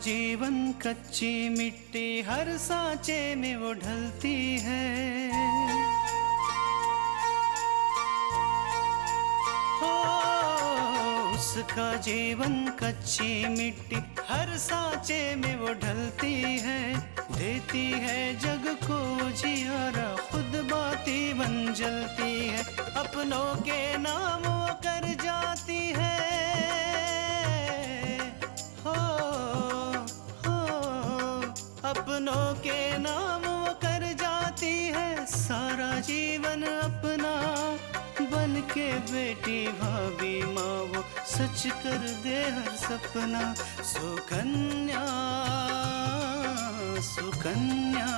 जीवन कच्ची मिट्टी, हर सांचे में वो ढलती है। हो उसका जीवन कच्ची मिट्टी, हर सांचे में वो ढलती है। देती है जग को जियारा, खुद बाती बन जलती है। अपनों के नाम वो कर जाती है। हो अपनों के नाम वो कर जाती है। सारा जीवन अपना बन के बेटी भाभी माँ वो सच कर दे हर सपना। सुकन्या सुकन्या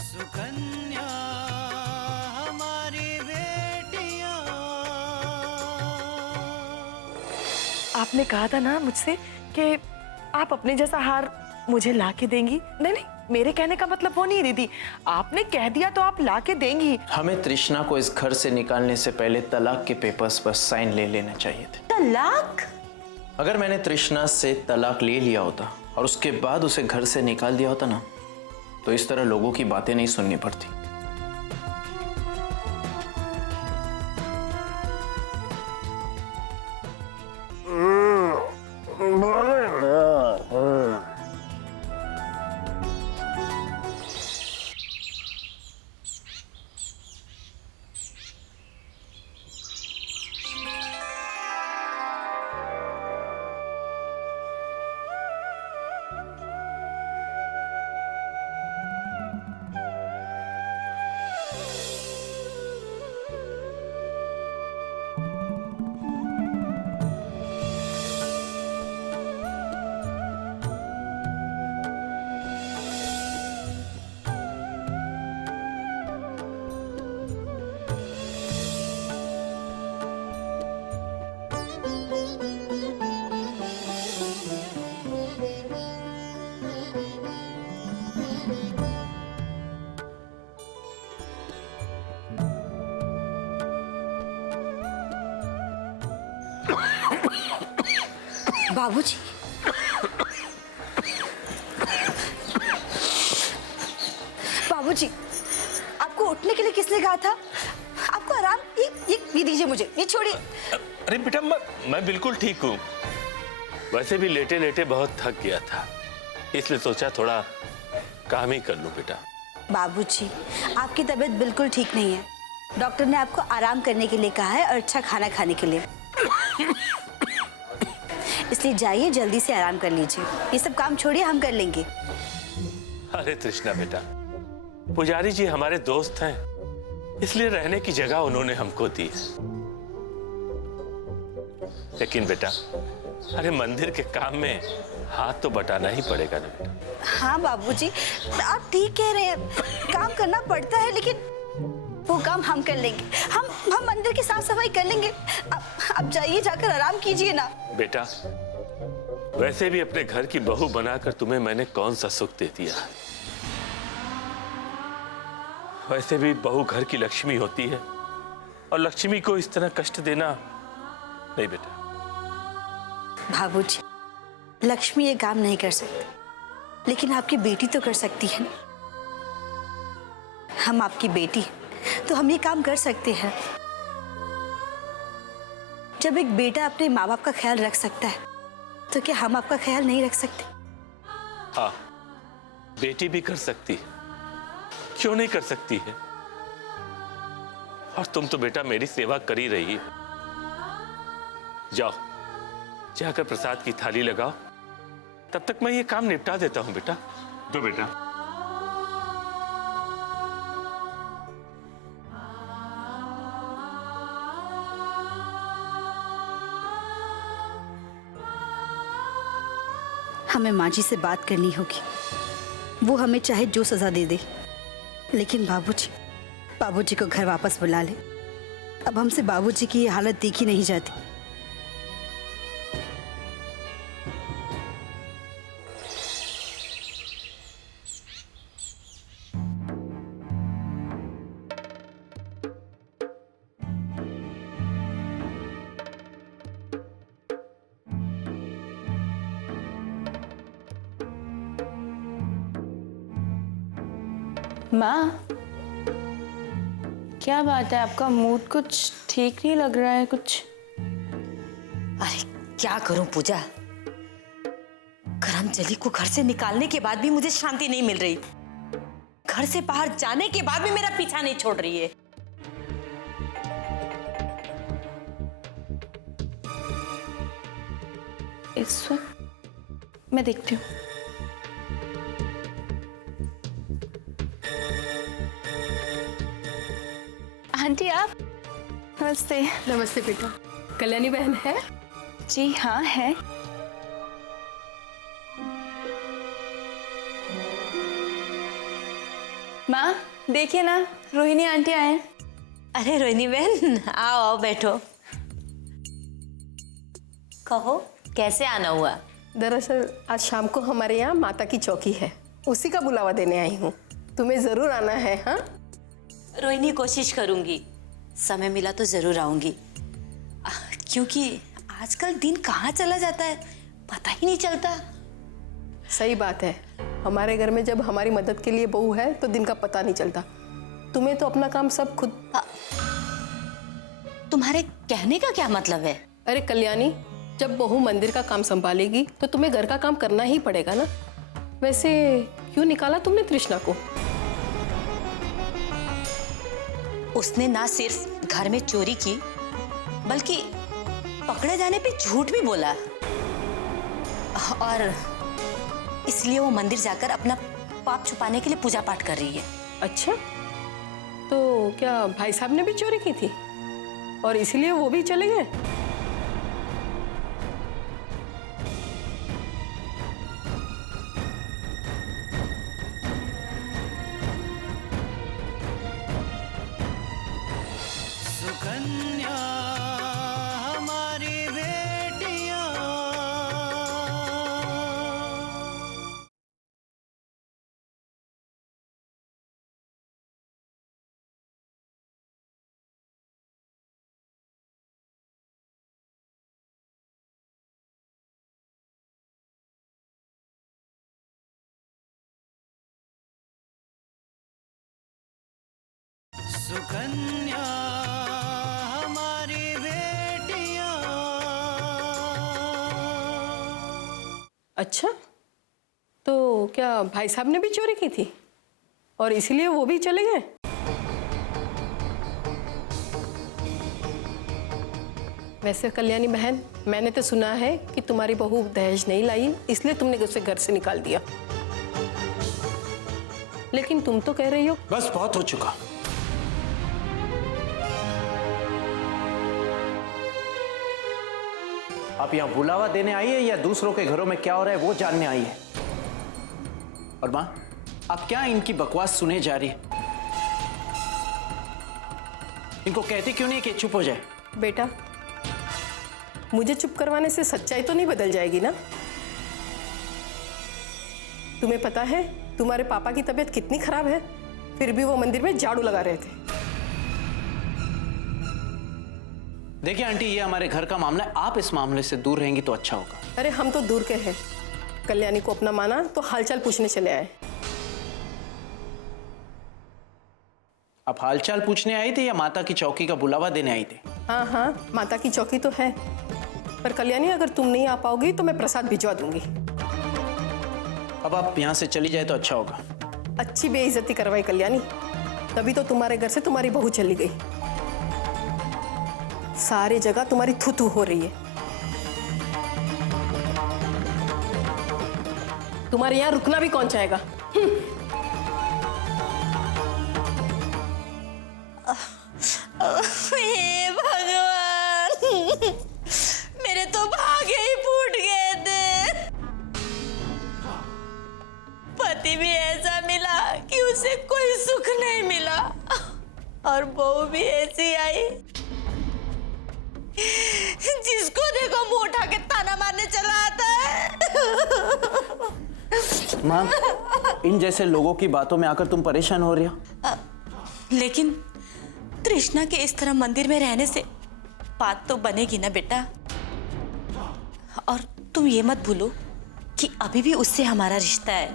सुकन्या हमारी बेटियां। आपने कहा था ना मुझसे कि आप अपने जैसा हार मुझे ला के देंगी। नहीं नहीं, मेरे कहने का मतलब वो नहीं दीदी, आपने कह दिया तो आप ला के देंगी। हमें तृष्णा को इस घर से निकालने से पहले तलाक के पेपर्स पर साइन ले लेना चाहिए थे। तलाक? अगर मैंने तृष्णा से तलाक ले लिया होता और उसके बाद उसे घर से निकाल दिया होता ना, तो इस तरह लोगों की बातें नहीं सुननी पड़ती। बाबूजी, बाबूजी, आपको उठने के लिए किसने कहा था? आपको आराम ये दीजिए मुझे, ये छोड़िए। अरे बेटा, मैं बिल्कुल ठीक हूँ। वैसे भी लेटे लेटे बहुत थक गया था, इसलिए सोचा थोड़ा काम ही कर लूं बेटा। बाबूजी, आपकी तबीयत बिल्कुल ठीक नहीं है। डॉक्टर ने आपको आराम करने के लिए कहा है और अच्छा खाना खाने के लिए। इसलिए जाइए, जल्दी से आराम कर लीजिए। ये सब काम छोड़िए, हम कर लेंगे। अरे तृष्णा बेटा, पुजारी जी हमारे दोस्त हैं, इसलिए रहने की जगह उन्होंने हमको दी है। लेकिन बेटा, अरे मंदिर के काम में हाथ तो बटाना ही पड़ेगा ना बेटा। हाँ बाबूजी, आप ठीक कह रहे हैं, काम करना पड़ता है, लेकिन वो काम हम कर लेंगे। हम मंदिर की साफ सफाई कर लेंगे। अब जाइए, जाकर आराम कीजिए ना। बेटा, वैसे भी अपने घर की बहू बनाकर तुम्हें मैंने कौन सा सुख दे दिया। वैसे भी बहू घर की लक्ष्मी होती है, और लक्ष्मी को इस तरह कष्ट देना नहीं बेटा। बाबूजी, लक्ष्मी ये काम नहीं कर सकती, लेकिन आपकी बेटी तो कर सकती है ना। हम आपकी बेटी हैं, तो हम ये काम कर सकते हैं। जब एक बेटा अपने माँ बाप का ख्याल रख सकता है, तो क्या हम आपका ख्याल नहीं रख सकते? हाँ, बेटी भी कर सकती है, क्यों नहीं कर सकती है। और तुम तो बेटा मेरी सेवा कर ही रही हो। जाओ, जाकर प्रसाद की थाली लगाओ, तब तक मैं ये काम निपटा देता हूं बेटा। दो बेटा। हमें माँ जी से बात करनी होगी, वो हमें चाहे जो सजा दे दे, लेकिन बाबूजी को घर वापस बुला ले। अब हमसे बाबूजी की ये हालत देखी नहीं जाती। माँ, क्या बात है, आपका मूड कुछ ठीक नहीं लग रहा है कुछ? अरे क्या करूं पूजा, करमजली को घर से निकालने के बाद भी मुझे शांति नहीं मिल रही। घर से बाहर जाने के बाद भी मेरा पीछा नहीं छोड़ रही है। इस वक्त मैं देखती हूँ। आंटी आप? नमस्ते। नमस्ते बेटा। कल्याणी बहन है? जी हाँ है। माँ देखिए ना, रोहिणी आंटी आए हैं। अरे रोहिणी बहन, आओ आओ बैठो। कहो कैसे आना हुआ? दरअसल आज शाम को हमारे यहाँ माता की चौकी है, उसी का बुलावा देने आई हूँ। तुम्हें जरूर आना है। हाँ रोहिणी, कोशिश करूंगी, समय मिला तो जरूर आऊंगी, क्योंकि आजकल दिन कहाँ चला जाता है पता ही नहीं चलता। सही बात है, हमारे घर में जब हमारी मदद के लिए बहू है तो दिन का पता नहीं चलता। तुम्हें तो अपना काम सब खुद। तुम्हारे कहने का क्या मतलब है? अरे कल्याणी, जब बहू मंदिर का काम संभालेगी तो तुम्हें घर का काम करना ही पड़ेगा ना। वैसे क्यों निकाला तुमने तृष्णा को? उसने ना सिर्फ घर में चोरी की, बल्कि पकड़े जाने पे झूठ भी बोला, और इसलिए वो मंदिर जाकर अपना पाप छुपाने के लिए पूजा पाठ कर रही है। अच्छा, तो क्या भाई साहब ने भी चोरी की थी और इसीलिए वो भी चले गए? सुकन्या हमारी बेटियां। सुकन्या हमारी बेटियां। अच्छा, तो क्या भाई साहब ने भी चोरी की थी और इसीलिए वो भी चले गए? वैसे कल्याणी बहन, मैंने तो सुना है कि तुम्हारी बहू दहेज नहीं लाई, इसलिए तुमने उसे घर से निकाल दिया। लेकिन तुम तो कह रही हो। बस बहुत हो चुका। आप यहाँ बुलावा देने आई है या दूसरों के घरों में क्या हो रहा है वो जानने आई है? और माँ, आप क्या इनकी बकवास सुने जा रही है? इनको कहते क्यों नहीं कि चुप हो जाए? बेटा, मुझे चुप करवाने से सच्चाई तो नहीं बदल जाएगी ना। तुम्हें पता है तुम्हारे पापा की तबीयत कितनी खराब है, फिर भी वो मंदिर में झाड़ू लगा रहे थे। देखिए आंटी, ये हमारे घर का मामला है, आप इस मामले से दूर रहेंगी तो अच्छा होगा। अरे हम तो दूर के हैं, कल्याणी को अपना माना तो हालचाल पूछने चले आए। आप हालचाल पूछने आई थे या माता की चौकी का बुलावा देने आई थे? हाँ हाँ, माता की चौकी तो है, पर कल्याणी अगर तुम नहीं आ पाओगी तो मैं प्रसाद भिजवा दूंगी। अब आप यहाँ से चली जाए तो अच्छा होगा। अच्छी बेइज्जती करवाई कल्याणी, तभी तो तुम्हारे घर से तुम्हारी बहू चली गई। सारी जगह तुम्हारी थू थू हो रही है। तुम्हारे यहाँ रुकना भी कौन चाहेगा? हे भगवान, मेरे तो भागे ही फूट गए थे। पति भी ऐसा मिला कि उसे कोई सुख नहीं मिला, और बहू भी ऐसी आई जिसको देखो मुंह उठा के ताना मारने चला आता है। माँ, इन जैसे लोगों की बातों में आकर तुम परेशान हो रही हो। लेकिन तृष्णा के इस तरह मंदिर में रहने से बात तो बनेगी ना बेटा। और तुम ये मत भूलो कि अभी भी उससे हमारा रिश्ता है,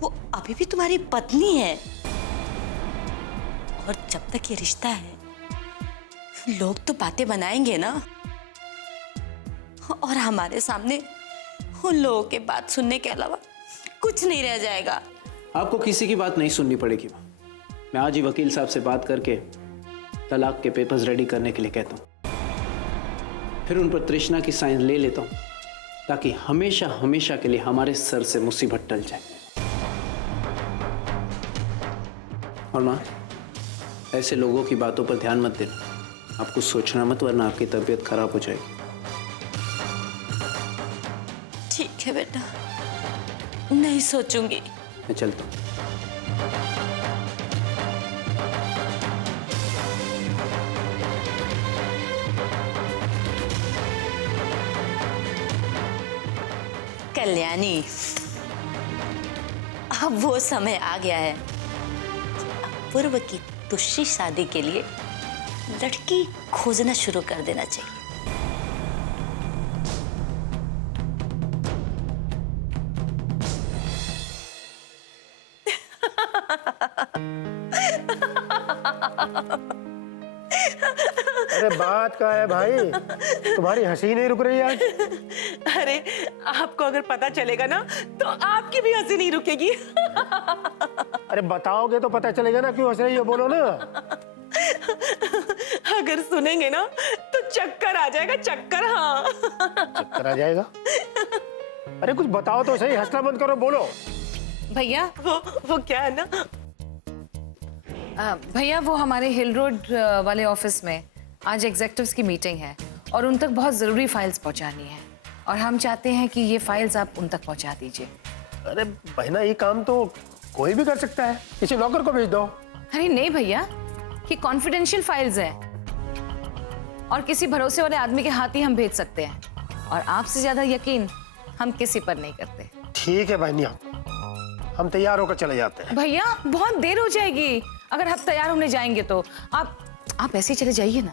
वो अभी भी तुम्हारी पत्नी है। और जब तक ये रिश्ता है लोग तो बातें बनाएंगे ना, और हमारे सामने उन लोगों के बात सुनने के अलावा कुछ नहीं रह जाएगा। आपको किसी की बात नहीं सुननी पड़ेगी। मैं आज ही वकील साहब से बात करके तलाक के पेपर्स रेडी करने के लिए कहता हूँ, फिर उन पर तृष्णा की साइन ले लेता हूँ, ताकि हमेशा हमेशा के लिए हमारे सर से मुसीबत टल जाए। और माँ, ऐसे लोगों की बातों पर ध्यान मत देना, आपको सोचना मत, वरना आपकी तबीयत खराब हो जाएगी। ठीक है बेटा, नहीं सोचूंगी। मैं चलता हूँ। कल्याणी, अब वो समय आ गया है, पूर्व की तुझसे शादी के लिए लड़की खोजना शुरू कर देना चाहिए। अरे बात क्या है भाई, तुम्हारी हंसी नहीं रुक रही आज। अरे आपको अगर पता चलेगा ना तो आपकी भी हंसी नहीं रुकेगी। अरे बताओगे तो पता चलेगा ना क्यों हंस रही हो, बोलो ना। अगर सुनेंगे ना तो चक्कर आ जाएगा, चक्कर। हाँ, चक्कर आ जाएगा? अरे कुछ बताओ तो सही, हंसना बंद करो, बोलो। भैया वो क्या है ना, भैया वो हमारे हिल रोड वाले ऑफिस में आज एग्जेक्टिव्स की मीटिंग है और उन तक बहुत ज़रूरी फाइल्स पहुंचानी है और हम चाहते हैं कि ये फाइल्स आप उन तक पहुंचा दीजिए। अरे बहना, ये काम तो कोई भी कर सकता है, किसी नौकर को भेज दो। अरे नहीं भैया, ये कॉन्फिडेंशियल फाइल्स हैं और किसी भरोसे वाले आदमी के हाथ ही हम भेज सकते हैं और आपसे ज़्यादा यकीन हम किसी पर नहीं करते। ठीक है बहनिया, हम तैयार होकर चले जाते हैं। भैया बहुत देर हो जाएगी अगर हम तैयार होने जाएंगे तो। आप ऐसे ही चले जाइए ना।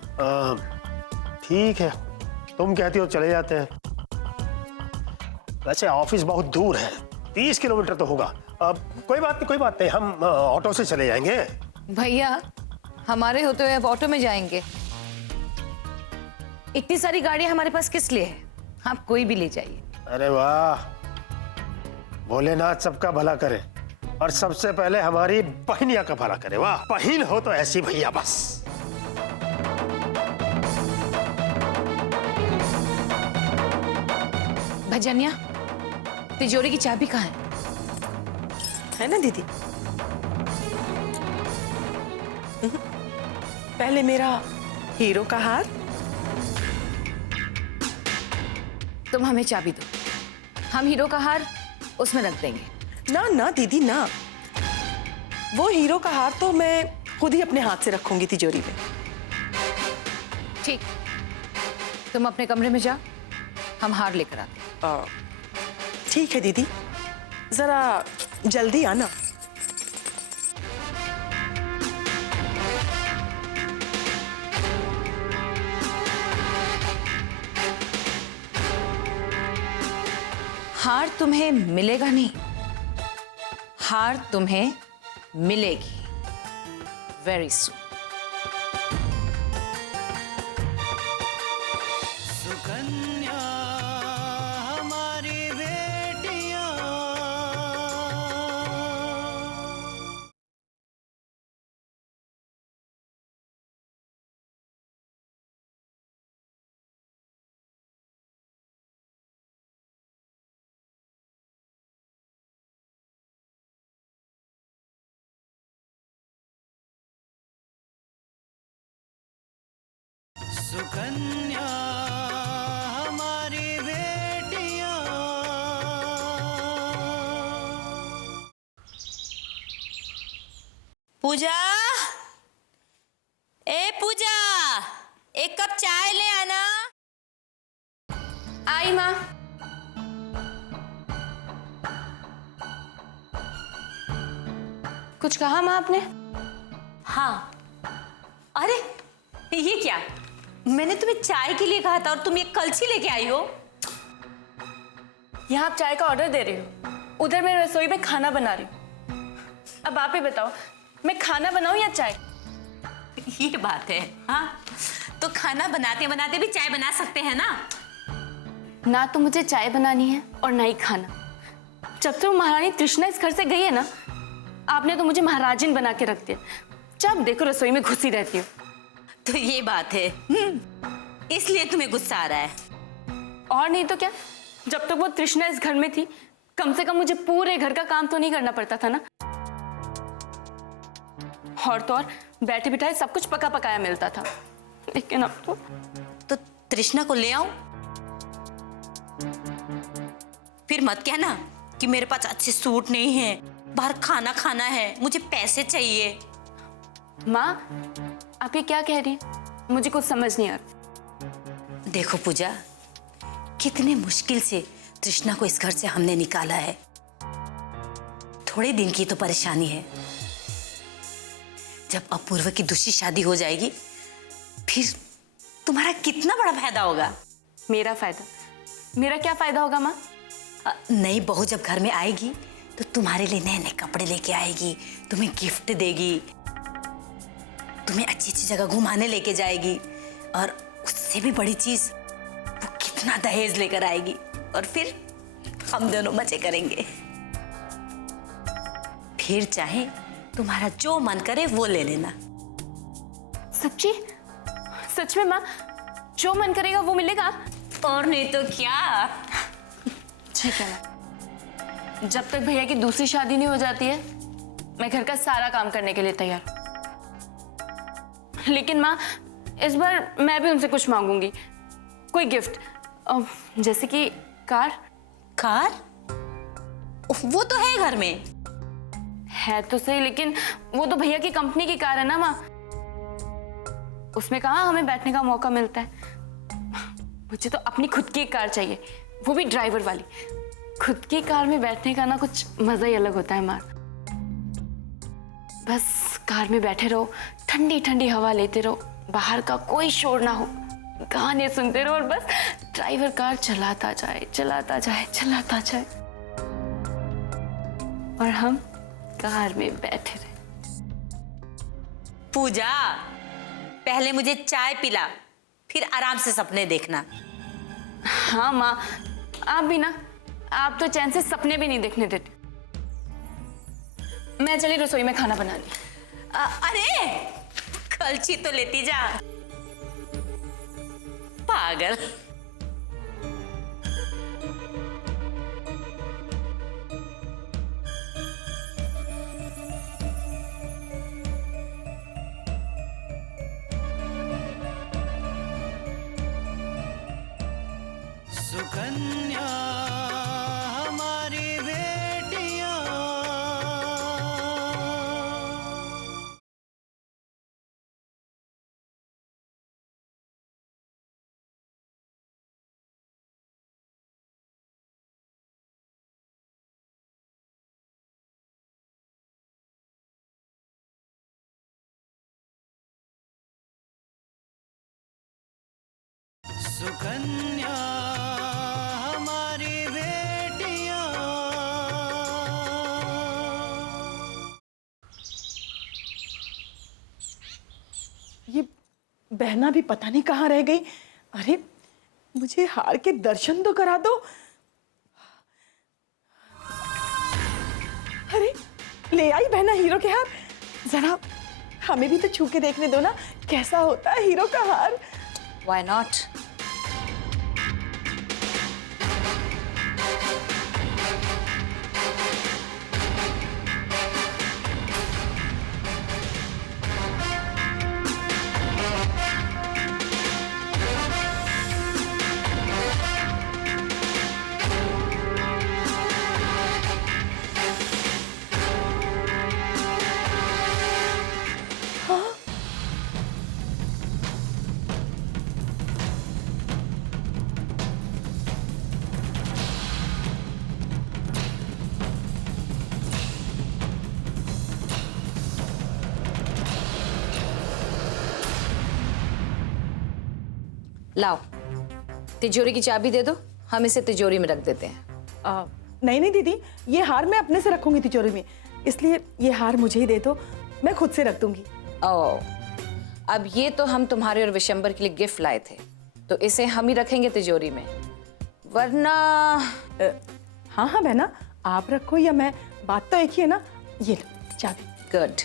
ठीक है, तुम कहती हो चले जाते हैं। वैसे ऑफिस बहुत दूर है, 30 किलोमीटर तो होगा। कोई बात नहीं, हम ऑटो से चले जाएंगे। भैया हमारे होते हुए अब ऑटो में जाएंगे? इतनी सारी गाड़ियां हमारे पास किस लिए है? आप कोई भी ले जाइए। अरे वाह, भोलेनाथ सबका भला करे और सबसे पहले हमारी बहनिया का भला करे। वाह, बहन हो तो ऐसी भैया बस। भजनिया, तिजोरी की चाबी कहाँ है ना दीदी? पहले मेरा हीरो का हार। तुम हमें चाबी दो, हम हीरो का हार उसमें रख देंगे। ना ना दीदी ना, वो हीरो का हार तो मैं खुद ही अपने हाथ से रखूंगी तिजोरी में। ठीक, तुम अपने कमरे में जाओ, हम हार लेकर आते। ठीक है दीदी, जरा जल्दी आना। हार तुम्हें मिलेगा नहीं, हार तुम्हें मिलेगी वेरी सून। सुकन्या हमारी बेटियां। सुकन्या हमारी बेटियां। पूजा, ए पूजा, एक कप चाय ले आना। आई माँ। कुछ कहा माँ आपने? हाँ, अरे ये क्या, मैंने तुम्हें चाय के लिए कहा था और तुम ये कलछी लेके आई हो। यहाँ आप चाय का ऑर्डर दे रही हो, उधर मैं रसोई में खाना बना रही हूँ। अब आप ही बताओ, मैं खाना बनाऊँ या चाय? ये बात है। हाँ, तो खाना बनाते बनाते भी चाय बना सकते हैं ना? ना तो मुझे चाय बनानी है और ना ही खाना। जब से वो महारानी तृष्णा इस घर से गई है ना, आपने तो मुझे महाराजिन बना के रख दिया। जब देखो रसोई में घुसी रहती हो। तो ये बात है, इसलिए तुम्हें गुस्सा आ रहा है। और नहीं तो क्या, जब तक वो तृष्णा इस घर में थी, कम से कम मुझे पूरे घर का काम तो नहीं करना पड़ता था ना। और तो और बैठे बिठाए सब कुछ पका पकाया मिलता था। लेकिन अब तो तृष्णा को ले आऊं? फिर मत कहना कि मेरे पास अच्छे सूट नहीं है, बाहर खाना खाना है, मुझे पैसे चाहिए। माँ, आप ये क्या कह रही हैं? मुझे कुछ समझ नहीं आ रहा। देखो पूजा, कितने मुश्किल से तृष्णा को इस घर से हमने निकाला है। थोड़े दिन की तो परेशानी है। जब अपूर्व की दूसरी शादी हो जाएगी, फिर तुम्हारा कितना बड़ा फायदा होगा। मेरा फायदा? मेरा क्या फायदा होगा माँ? नई बहू जब घर में आएगी तो तुम्हारे लिए नए नए कपड़े लेके आएगी, तुम्हें गिफ्ट देगी, तुम्हें अच्छी अच्छी जगह घुमाने लेके जाएगी, और उससे भी बड़ी चीज, वो कितना दहेज लेकर आएगी, और फिर हम दोनों मजे करेंगे। फिर चाहे तुम्हारा जो मन करे वो ले लेना। सच्ची? सच में माँ, जो मन करेगा वो मिलेगा? और नहीं तो क्या। ठीक है माँ, जब तक भैया की दूसरी शादी नहीं हो जाती है, मैं घर का सारा काम करने के लिए तैयार। लेकिन माँ, इस बार मैं भी उनसे कुछ मांगूंगी, कोई गिफ्ट, जैसे कि कार। कार? वो तो है घर में। है तो सही, लेकिन वो तो भैया की कंपनी की कार है ना माँ, उसमें कहाँ हमें बैठने का मौका मिलता है। मुझे तो अपनी खुद की कार चाहिए, वो भी ड्राइवर वाली। खुद की कार में बैठने का ना कुछ मजा ही अलग होता है माँ। बस कार में बैठे रहो, ठंडी ठंडी हवा लेते रहो, बाहर का कोई शोर ना हो, गाने सुनते रहो, और बस ड्राइवर कार चलाता जाए चलाता जाए चलाता जाए, और हम कार में बैठे रहे। पूजा, पहले मुझे चाय पिला, फिर आराम से सपने देखना। हाँ माँ, आप भी ना, आप तो चैन से सपने भी नहीं देखने देते। मैं चली रसोई में खाना बनाने। अरे कलछी तो लेती जा, पागल। सुकन्या हमारी बेटियां, सुकन्या हमारी बेटियां। ये बहना भी पता नहीं कहाँ रह गई। अरे मुझे हार के दर्शन तो करा दो। अरे ले आई बहना हीरो के हार, जरा हमें भी तो छू के देखने दो ना, कैसा होता है हीरो का हार। Why not? लाओ, तिजोरी की चाबी दे दो, हम इसे तिजोरी में रख देते हैं। नहीं नहीं दीदी, ये हार मैं अपने से रखूंगी तिजोरी में, इसलिए ये हार मुझे ही दे दो, मैं खुद से रख दूंगी। ओ, अब ये तो हम तुम्हारे और विशंबर के लिए गिफ्ट लाए थे, तो इसे हम ही रखेंगे तिजोरी में, वरना हाँ हाँ बहना, आप रखो या मैं, बात तो एक ही है ना। ये लो चाबी। गुड।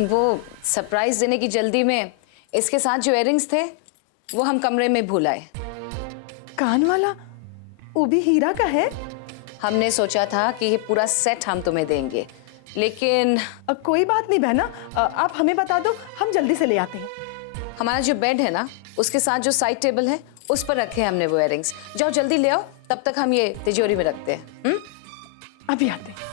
वो सरप्राइज देने की जल्दी में इसके साथ जो इयररिंग्स थे वो हम कमरे में भूल आए। कान वाला, वो भी हीरा का है? हमने सोचा था कि ये पूरा सेट हम तुम्हें देंगे, लेकिन कोई बात नहीं बहना, आप हमें बता दो, हम जल्दी से ले आते हैं। हमारा जो बेड है ना, उसके साथ जो साइड टेबल है उस पर रखे हमने वो इयररिंग्स। जाओ जल्दी ले आओ, तब तक हम ये तिजोरी में रखते हैं। अभी आते हैं।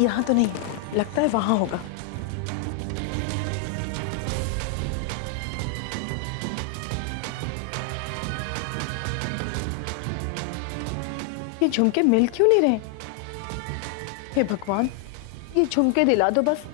यहाँ तो नहीं, लगता है वहां होगा। ये झुमके मिल क्यों नहीं रहे? हे भगवान, ये झुमके दिला दो बस।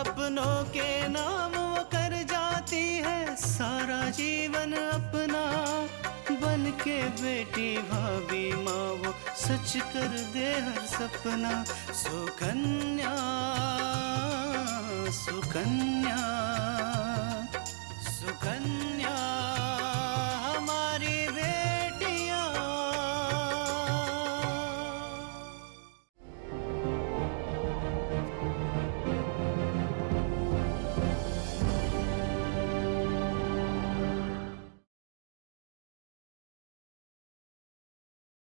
अपनों के नाम वो कर जाती है सारा जीवन अपना, बन के बेटी भाभी माँ वो सच कर दे हर सपना। सुकन्या सुकन्या सुकन्या